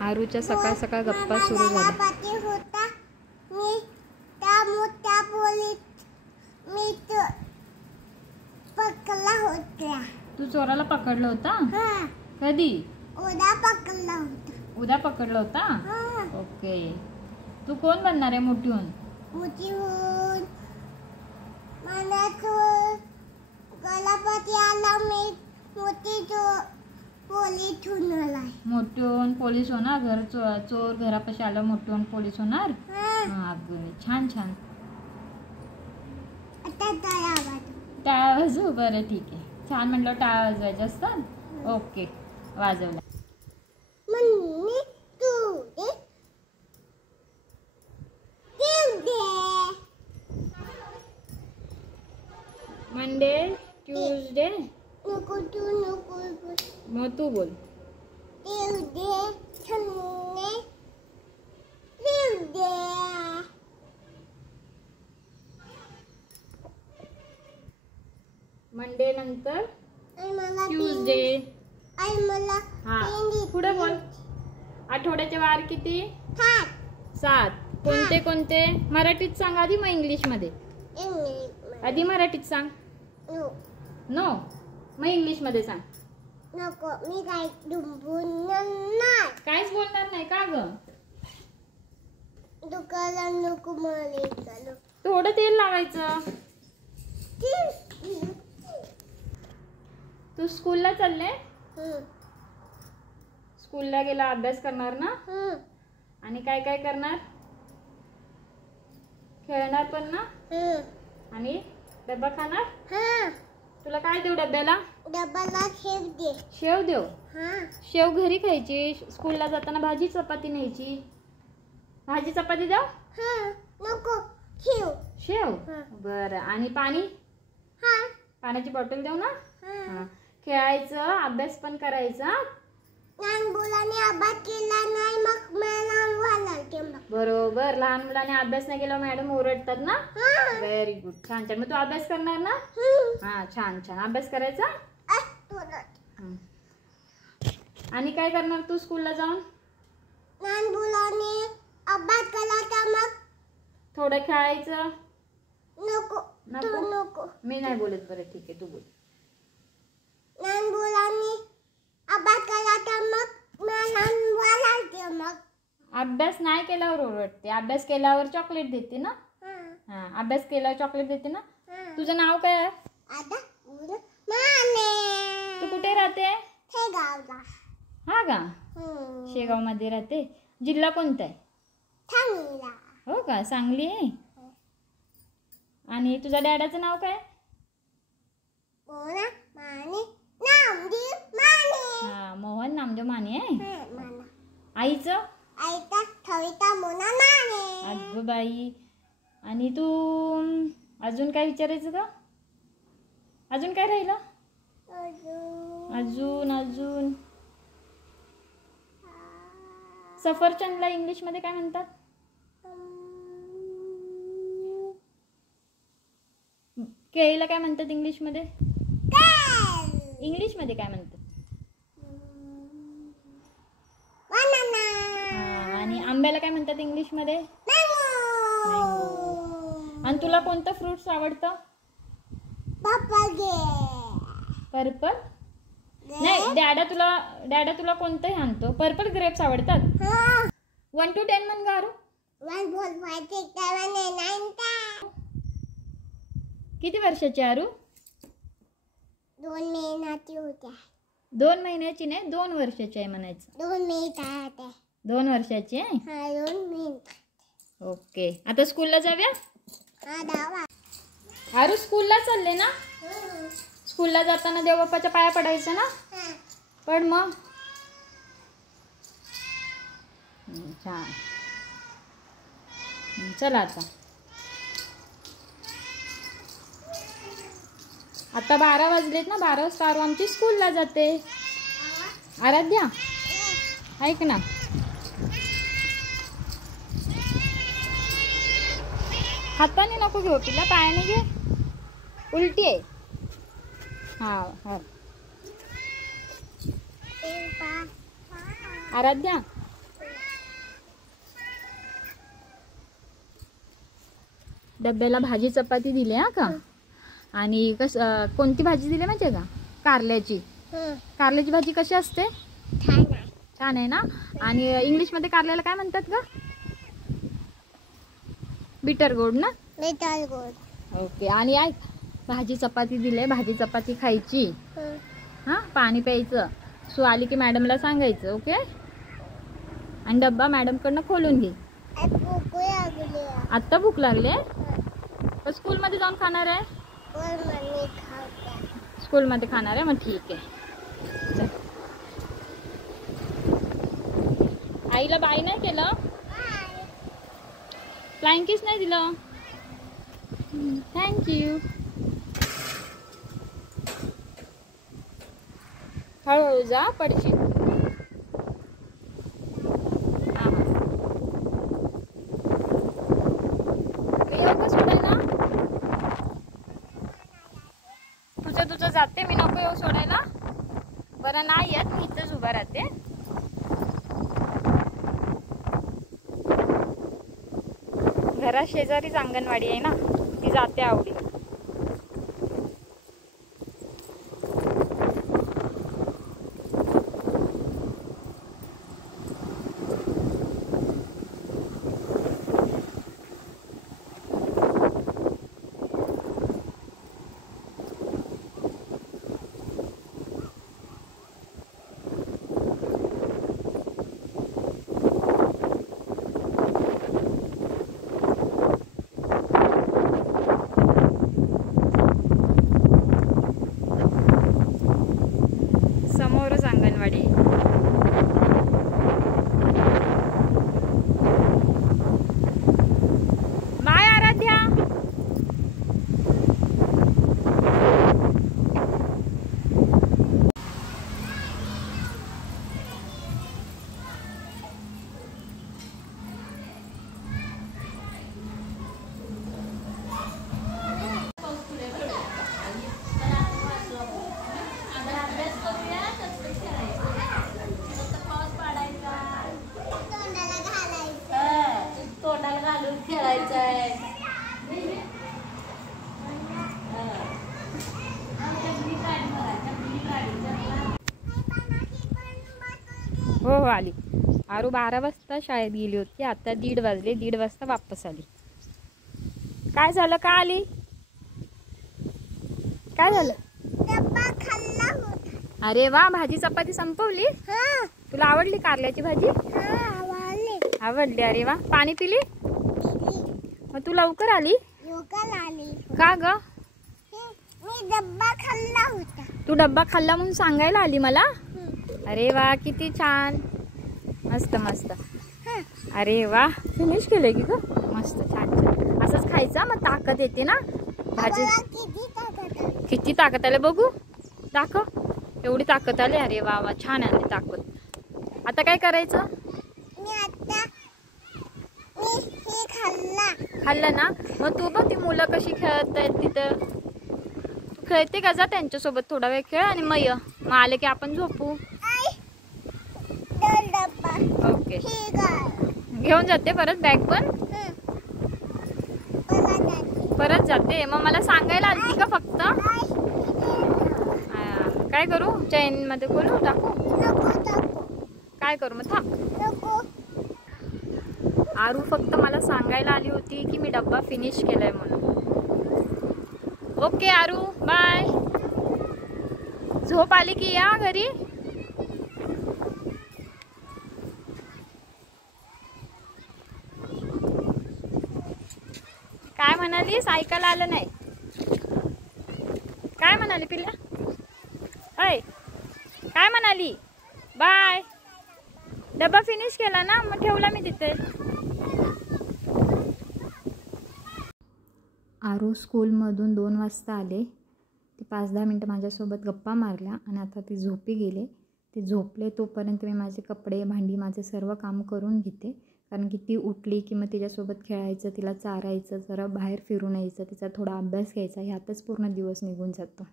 आरूच्या सकाळ सकाळ गप्पा सुरू झाल्या. तू चोराला पकडलं होता? कधी? उद्या पकडलं होता. ओके. तू कोण बनणार आहे मोठी होऊन? मोठी होऊन पोलीस होणार. घर चोर घरापाशी आला मोठी होऊन पोलीस होणार. छान छान. टाळ्या वाजवू. बरं ठीक आहे. छान म्हटलं टाळ्या वाजवायच्या असतात. ओके वाजवला. Monday Tuesday. मग तू बोल. मंडे नंतर ट्यूजडे. हा पुढे बोल. आठवड्याचे वार किती? 7. कोणते कोणते? मराठीत सांग आधी मग इंग्लिश मध्ये. आधी मराठीत सांग. नो. मग इंग्लिश मध्ये सांग. नको मी बोलणार नाही. काहीच बोलणार नाही का ग? दुकाला नको मला. थोडं तेल लावायचं. तू स्कूलला चालले? स्कूलला गेला अभ्यास करणार ना? आणि काय काय करणार? खेळणार पण ना? आणि डब्बा खाणार? तुला काय देऊ डब्याला? डब्याला शेव दे. शेव देऊ? शेव घरी खायची. स्कूलला जाताना भाजी चपाती न्यायची. भाजी चपाती द्या. नको शेव. शेव. बरं. आणि पाणी? पाण्याची बॉटल देऊ ना? खेळायचं अभ्यास पण करायचा. लहान मुलांनी अभ्यास केला नाही मग मला बरोबर. लहान मुलांनी अभ्यास नाही केला मॅडम ओरडतात ना? Very good. छान छान. मग तू अभ्यास करणार ना? हा छान छान. अभ्यास करायचा. आणि काय करणार तू स्कूलला जाऊन? लहान मुलांनी अभ्यास केला तर मग थोडं खेळायचं. नको नको. मी नाही बोलत. बरं ठीक आहे तू बोल. लहान मुलांनी अभ्यास केला तर मग अभ्यास नाही केल्यावर ओरडते. अभ्यास केल्यावर चॉकलेट देते ना? अभ्यास केल्यावर चॉकलेट देते ना? तुझं नाव काय आहे? तू कुठे राहते? हा का? शेगाव मध्ये राहते. जिल्हा कोणता आहे? हो का? सांगली आहे. आणि तुझ्या डॅडाचं नाव काय? मोहन नामदेव माने आहे. आईचं? अगं बाई. आणि तू अजून काय विचारायचं का? अजून काय राहिलं? अजून सफरचंदला इंग्लिश मध्ये काय म्हणतात? केळीला काय म्हणतात इंग्लिश मध्ये? इंग्लिश मध्ये काय म्हणतात? आणि आंब्याला काय म्हणतात इंग्लिश मध्ये? मँगो. आणि तुला कोणतं फ्रुट्स आवडतं? पर्पल. नाही डॅडा तुला कोणतं आणतो? पर्पल ग्रेप्स आवडतात. 1 to 10 म्हण गारू. 1 4 5 6 7 8 9 10. किती वर्षाची आरू? 2 महिन्याची होती. 2 महिन्याची नाही 2 वर्षाची आहे म्हणायचं. 2 महिन्याची. 2 वर्षाची आहे. 2 महिन्याची. ओके. आता स्कूलला जाऊया. आरू स्कूलला चालले ना? स्कूलला जाताना देवबाप्पाच्या पाया पडायचं ना? पड मग. छान. चला आता 12 वाजलेत ना. 12 वाजता आरू आमची स्कूलला जाते. आराध्या ऐक ना. हाताने नको घेऊ तिला. पायाने घे. उलटी आहे. आराध्या डब्याला भाजी चपाती दिली हा का? आणि कोणती भाजी दिली माहिती आहे का? कारल्याची. कारल्याची भाजी कशी असते? छान आहे ना. आणि इंग्लिशमध्ये कारल्याला काय म्हणतात ग? बिटर गोड ना. बिटर गोड. ओके. आणि ऐक, भाजी चपाती दिले, भाजी चपाती खायची हा, पाणी प्यायचं. सो आली की मॅडमला सांगायचं. ओके. आणि डब्बा मॅडमकडनं खोलून घे. आत्ता भूक लागली तर स्कूलमध्ये जाऊन खाणार आहे? स्कूलमध्ये खाणार आहे, मग ठीक आहे. चल. आईला बाय नाही केलं? फ्लाइंग किस नाही दिलं? थँक्यू. हळूहळू जा, पडशील. तुझं जाते, मी नको येऊ सोडायला. बरं नाही येत, मी इथंच उभा राहते. घरा शेजारीच अंगणवाडी आहे ना, ती जाते आवडी. समोरच अंगणवाडी. बाय आराध्या. हो हो आली. आरू 12 वाजता शाळेत गेली होती, आता 1:30 वाजले. 1:30 वाजता वापस आली. काय झालं, का आली? काय झालं? डब्बा खाल्ला होता. अरे वा, भाजी चपाती संपवली? तुला आवडली कारल्याची भाजी? आवडली. अरे वा. पाणी पिली? मग तू लवकर आली? का ग? मी डब्बा खाल्ला होता. तू डब्बा खाल्ला म्हणून सांगायला आली मला? अरे वा, किती छान. मस्त मस्त. अरे वा, फिनिश केलंय की ग? मस्त, छान छान. असंच खायचं, मग ताकद येते ना भाजी. किती ताकद आले बघू, दाखव. एवढी ताकद आली. अरे वा वा, छान आली ताकद. आता काय करायचं? खाल्लं ना. मग तू बघ ती मुलं कशी खेळत आहेत तिथं. तू खेळते का? जा त्यांच्यासोबत थोडा वेळ खेळ आणि मग आले की आपण झोपू. ओके. घेऊन जाते परत बॅग पण? परत जाते. मग मला सांगायला आलती का फक्त? काय करू? चैन मध्ये खोलू, टाकू? काय करू मग? थांब. आरू फक्त मला सांगायला आली होती की मी डब्बा फिनिश केलाय म्हणून. ओके आरू, बाय. झोप आली की या घरी. काय म्हणालीस? ऐकायला आलं नाही. काय म्हणाली पिल्ला? अय, काय म्हणाली? बाय. डब्बा फिनिश केला ना, मग ठेवला मी तिथे. आरू स्कूलमधून 2 वाजता आले. ती 5-10 मिनटं माझ्यासोबत गप्पा मारल्या आणि आता ती झोपी गेले. ती झोपले तोपर्यंत मी माझे कपडे भांडी माझे सर्व काम करून घेते. कारण की ती उठली की मग तिच्यासोबत खेळायचं, तिला चारायचं, जरा बाहेर फिरून यायचं, तिचा थोडा अभ्यास घ्यायचा, ह्यातच पूर्ण दिवस निघून जातो.